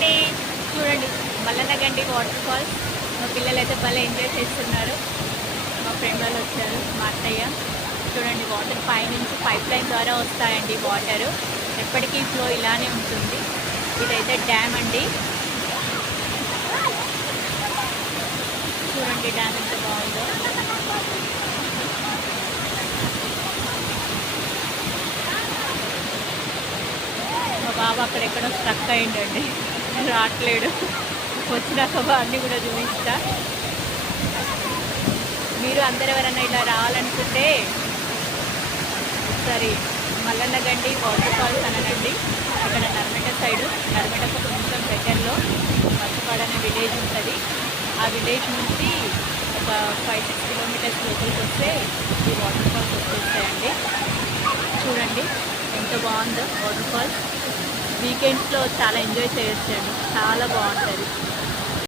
అండి. చూడండి మల్లనగండి water falls. మా పిల్లలైతే భలే ఎంజాయ్ చేస్తున్నారు. మా ఫ్రెండ్ వాళ్ళు వచ్చారు, మా అత్తయ్య. చూడండి వాటర్ పైనుంచి పైప్ లైన్ ద్వారా వస్తాయండి వాటరు. ఎప్పటికీ ఫ్లో ఇలానే ఉంటుంది. ఇదైతే డ్యామ్ అండి. చూడండి డ్యామ్ ఎంత బాగుందో. మా బాబు అక్కడెక్కడో స్ట్రక్ అయ్యిండండి, రావట్లేడు. వచ్చినాక అన్నీ కూడా చూపిస్తా. మీరు అందరు ఎవరైనా ఇలా రావాలనుకుంటే ఒకసారి మల్లన్నగండి వాటర్ ఫాల్స్ అననండి. ఇక్కడ నర్మట సైడు, నర్మటకు కొంచెం దగ్గరలో మచ్చపాడు అనే విలేజ్ ఉంటుంది. ఆ విలేజ్ నుంచి ఒక 5-6 కిలోమీటర్స్ లోపలికి వస్తే ఈ వాటర్ ఫాల్స్ వచ్చేస్తాయండి. చూడండి ఎంత బాగుందో వాటర్ ఫాల్స్. వీకెండ్స్లో చాలా ఎంజాయ్ చేయొచ్చండి, చాలా బాగుంటుంది.